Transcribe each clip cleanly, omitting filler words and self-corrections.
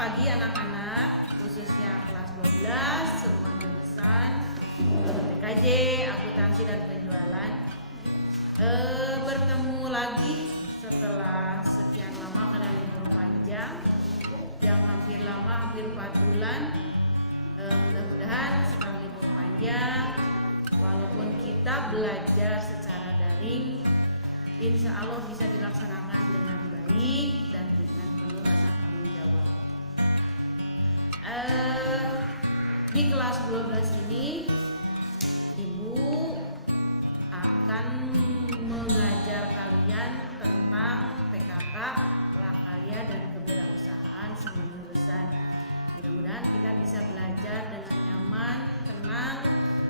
pagi anak-anak, khususnya kelas 12, semua jurusan PKJ, akuntansi dan penjualan. Bertemu lagi setelah sekian lama karena libur panjang yang hampir lama, hampir 4 bulan. Mudah-mudahan setelah libur panjang, walaupun kita belajar secara daring, insya Allah bisa dilaksanakan dengan baik dan dengan penuh rasa tanggung jawab. Di kelas 12 ini Ibu akan mengajar kalian tentang PKK, prakarya dan kewirausahaan semua jurusan. Mudah-mudahan kita bisa belajar dengan nyaman, tenang,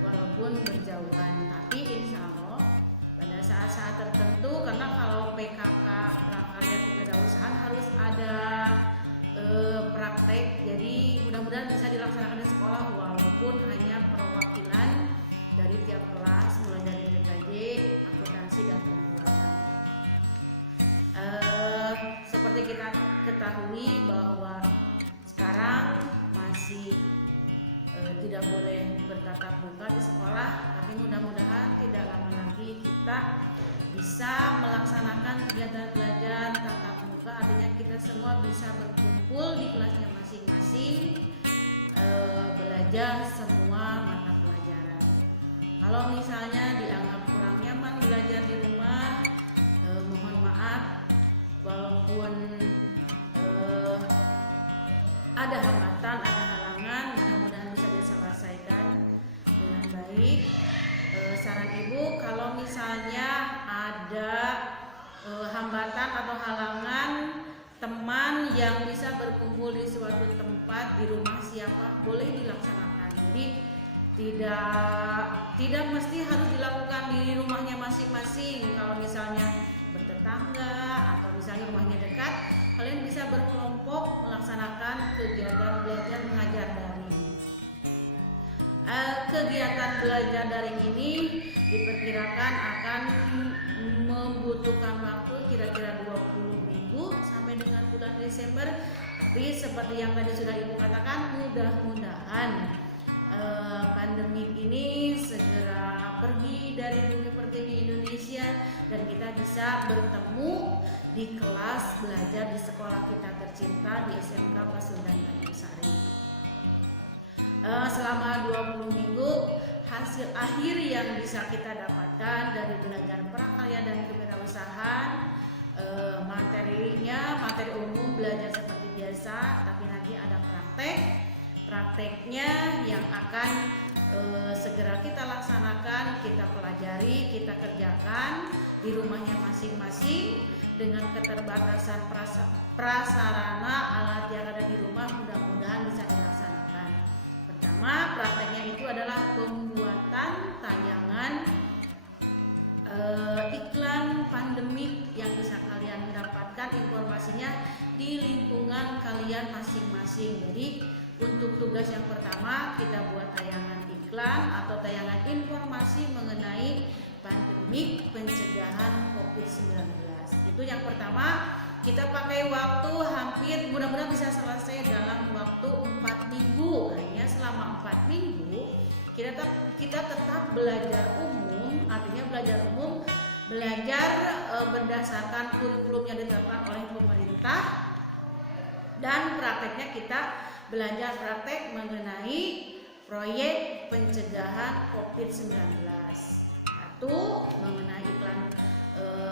walaupun berjauhan. Tapi insya Allah pada saat-saat tertentu, karena kalau PKK, prakarya kewirausahaan harus ada praktek, jadi mudah-mudahan bisa dilaksanakan di sekolah walaupun hanya perwakilan dari tiap kelas, mulai dari PKJ, akuntansi dan penjualan. Seperti kita ketahui bahwa sekarang masih tidak boleh bertatap muka di sekolah, tapi mudah-mudahan tidak lama lagi kita bisa melaksanakan kegiatan belajar tatap muka, artinya kita semua bisa berkumpul di kelasnya masing-masing, belajar semua mata pelajaran. Kalau misalnya dianggap kurang nyaman belajar di rumah, mohon maaf, walaupun ada hambatan, ada halangan, mudah-mudahan bisa diselesaikan dengan baik. Saran Ibu, kalau misalnya ada hambatan atau halangan teman yang bisa berkumpul di suatu tempat di rumah siapa, boleh dilaksanakan. Jadi tidak mesti harus dilakukan di rumahnya masing-masing. Kalau misalnya bertetangga atau misalnya rumahnya dekat, kalian bisa berkelompok melaksanakan kegiatan belajar mengajar daring. Kegiatan belajar daring ini diperkirakan akan membutuhkan waktu kira-kira 20 minggu sampai dengan bulan Desember. Tapi seperti yang tadi sudah Ibu katakan, mudah-mudahan pandemi ini segera pergi dari bumi pertiwi Indonesia dan kita bisa bertemu di kelas belajar di sekolah kita tercinta di SMK Pasundan Tanjungsari. Selama 20 minggu, hasil akhir yang bisa kita dapatkan dari belajar prakarya dan kewirausahaan, materi umum belajar seperti biasa, tapi nanti ada prakteknya yang akan segera kita laksanakan, kita pelajari, kita kerjakan di rumahnya masing-masing dengan keterbatasan prasarana alat yang ada di rumah, mudah-mudahan bisa dilaksanakan. Pertama, prakteknya itu adalah pembuatan tayangan iklan pandemik yang bisa kalian dapatkan informasinya di lingkungan kalian masing-masing. Jadi untuk tugas yang pertama, kita buat tayangan iklan atau tayangan informasi mengenai pandemik pencegahan COVID-19. Itu yang pertama. Kita pakai waktu hampir, mudah-mudahan bisa selesai dalam waktu 4 minggu. Hanya selama 4 minggu kita tetap belajar umum, artinya belajar umum, belajar berdasarkan kurikulum yang ditetapkan oleh pemerintah, dan prakteknya kita belajar praktek mengenai proyek pencegahan COVID-19. Satu, mengenai iklan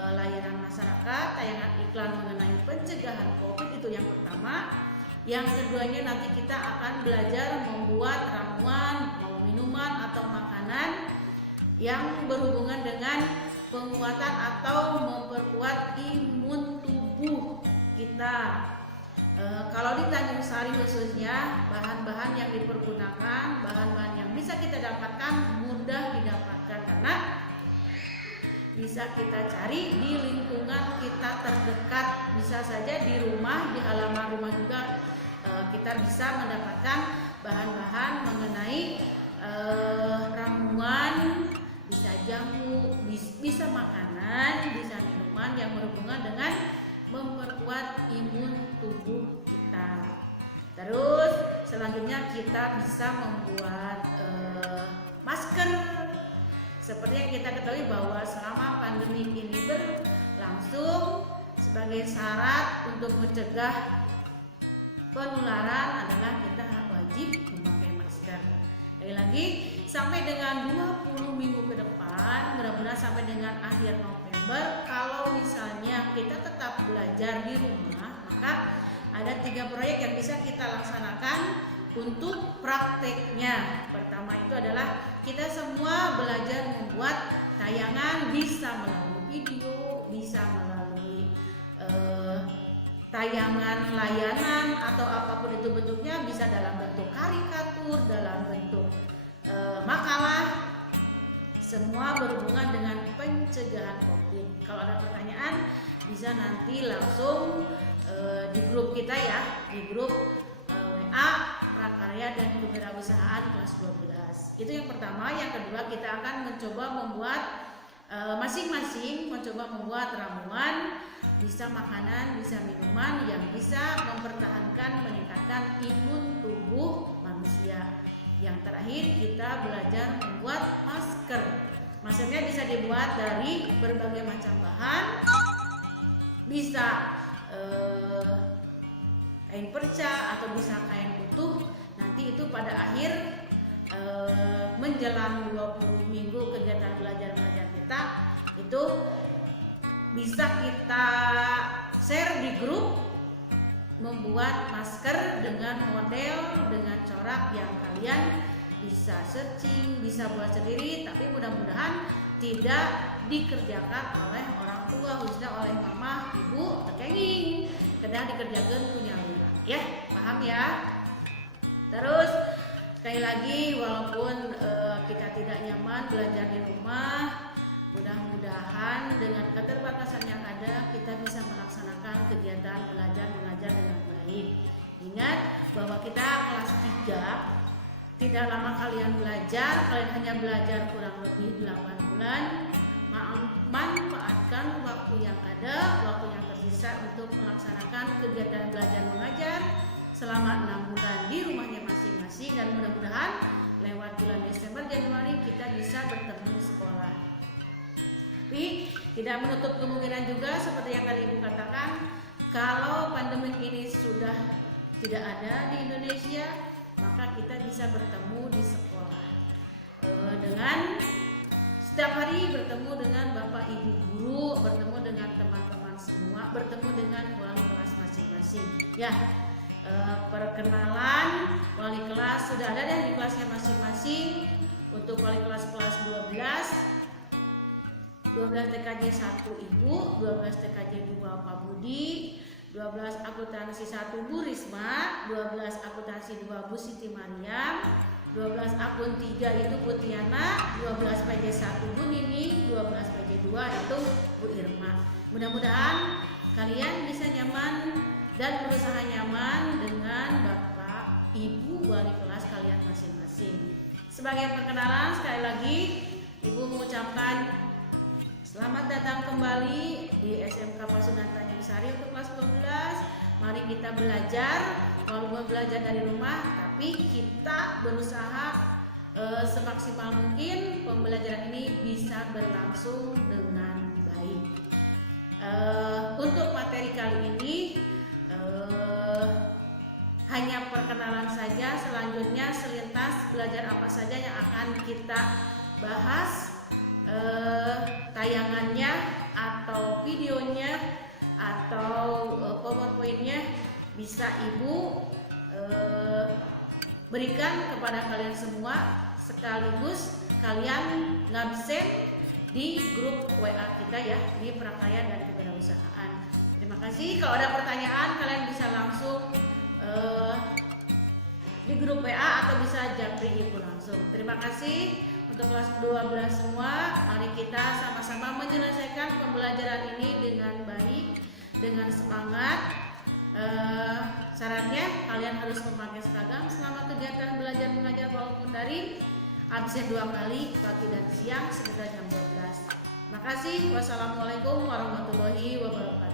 layanan masyarakat, tayangan iklan mengenai pencegahan COVID, itu yang pertama. Yang keduanya nanti kita akan belajar membuat ramuan, mau minuman atau makanan yang berhubungan dengan penguatan atau memperkuat imun tubuh kita. Kalau di Tanjungsari khususnya, bahan-bahan yang dipergunakan, bahan-bahan yang bisa kita dapatkan, mudah didapatkan karena bisa kita cari di lingkungan kita terdekat, bisa saja di rumah, di halaman rumah juga kita bisa mendapatkan bahan-bahan mengenai ramuan, bisa jamu, bisa makanan, bisa minuman yang berhubungan dengan memperkuat imun tubuh kita. Terus selanjutnya kita bisa membuat masker. Seperti yang kita ketahui bahwa selama pandemi ini berlangsung, sebagai syarat untuk mencegah penularan adalah kita wajib memakai masker. Sekali lagi, sampai dengan 20 minggu ke depan, mudah-mudahan sampai dengan akhir November, kalau misalnya kita tetap belajar di rumah, maka ada 3 proyek yang bisa kita laksanakan untuk prakteknya. Pertama itu adalah kita semua belajar membuat tayangan, bisa melalui video, bisa melalui tayangan layanan atau apapun itu bentuknya, bisa dalam bentuk karikatur, dalam bentuk makalah, semua berhubungan dengan pencegahan COVID. Kalau ada pertanyaan bisa nanti langsung di grup kita ya, di grup WA Prakarya dan Kewirausahaan kelas 12. Itu yang pertama. Yang kedua, kita akan mencoba membuat masing-masing mencoba membuat ramuan, bisa makanan, bisa minuman yang bisa mempertahankan, meningkatkan imun tubuh manusia. Yang terakhir, kita belajar membuat masker. Maskernya bisa dibuat dari berbagai macam bahan, bisa kain perca atau bisa kain utuh. Nanti itu pada akhir menjelang 20 minggu kegiatan belajar mengajar kita itu bisa kita share di grup, membuat masker dengan model, dengan corak yang kalian bisa searching, bisa buat sendiri, tapi mudah-mudahan tidak dikerjakan oleh orang tua, khususnya oleh mama, ibu, tekenging, kadang dikerjakan punya lila, ya, paham ya? Terus sekali lagi, walaupun kita tidak nyaman belajar di rumah, mudah-mudahan dengan keterbatasan yang ada kita bisa melaksanakan kegiatan belajar mengajar dengan baik. Ingat bahwa kita kelas 3, tidak lama kalian belajar, kalian hanya belajar kurang lebih 8 bulan. Manfaatkan waktu yang ada, waktu yang tersisa untuk melaksanakan kegiatan belajar mengajar selama 6 bulan di rumahnya masing-masing, dan mudah-mudahan lewat bulan Desember Januari kita bisa bertemu di sekolah. Tapi tidak menutup kemungkinan juga seperti yang tadi Ibu katakan, kalau pandemi ini sudah tidak ada di Indonesia, maka kita bisa bertemu di sekolah dengan setiap hari, bertemu dengan Bapak Ibu guru, bertemu dengan teman-teman semua, bertemu dengan wali kelas masing-masing. Ya, perkenalan wali kelas sudah ada di kelasnya masing-masing. Untuk wali kelas 12 TKJ 1 Ibu, 12 TKJ 2 Pak Budi, 12 akuntansi 1 Bu Risma, 12 akuntansi 2 Bu Siti Mariam, 12 akun 3 itu Bu Tiana, 12 PJ 1 Bu Nini, 12 PJ 2 itu Bu Irma. Mudah-mudahan kalian bisa nyaman dan berusaha nyaman dengan Bapak Ibu wali kelas kalian masing-masing. Sebagai perkenalan, sekali lagi Ibu mengucapkan selamat datang kembali di SMK Pasundan Tanjung Sari untuk kelas 12. Mari kita belajar, walaupun belajar dari rumah, tapi kita berusaha semaksimal mungkin pembelajaran ini bisa berlangsung dengan baik. Untuk materi kali ini hanya perkenalan saja. Selanjutnya selintas belajar apa saja yang akan kita bahas, tayangannya atau videonya atau PowerPoint-nya bisa Ibu berikan kepada kalian semua, sekaligus kalian ngabsen di grup WA kita ya, di Prakarya dan Kewirausahaan. Terima kasih. Kalau ada pertanyaan kalian bisa langsung di grup WA atau bisa japri Ibu langsung. Terima kasih. Untuk kelas 12 semua, mari kita sama-sama menyelesaikan pembelajaran ini dengan baik, dengan semangat. Syaratnya kalian harus memakai seragam selama kegiatan belajar mengajar walaupun daring, absen 2 kali pagi dan siang sekitar jam 12. Terima kasih. Wassalamualaikum warahmatullahi wabarakatuh.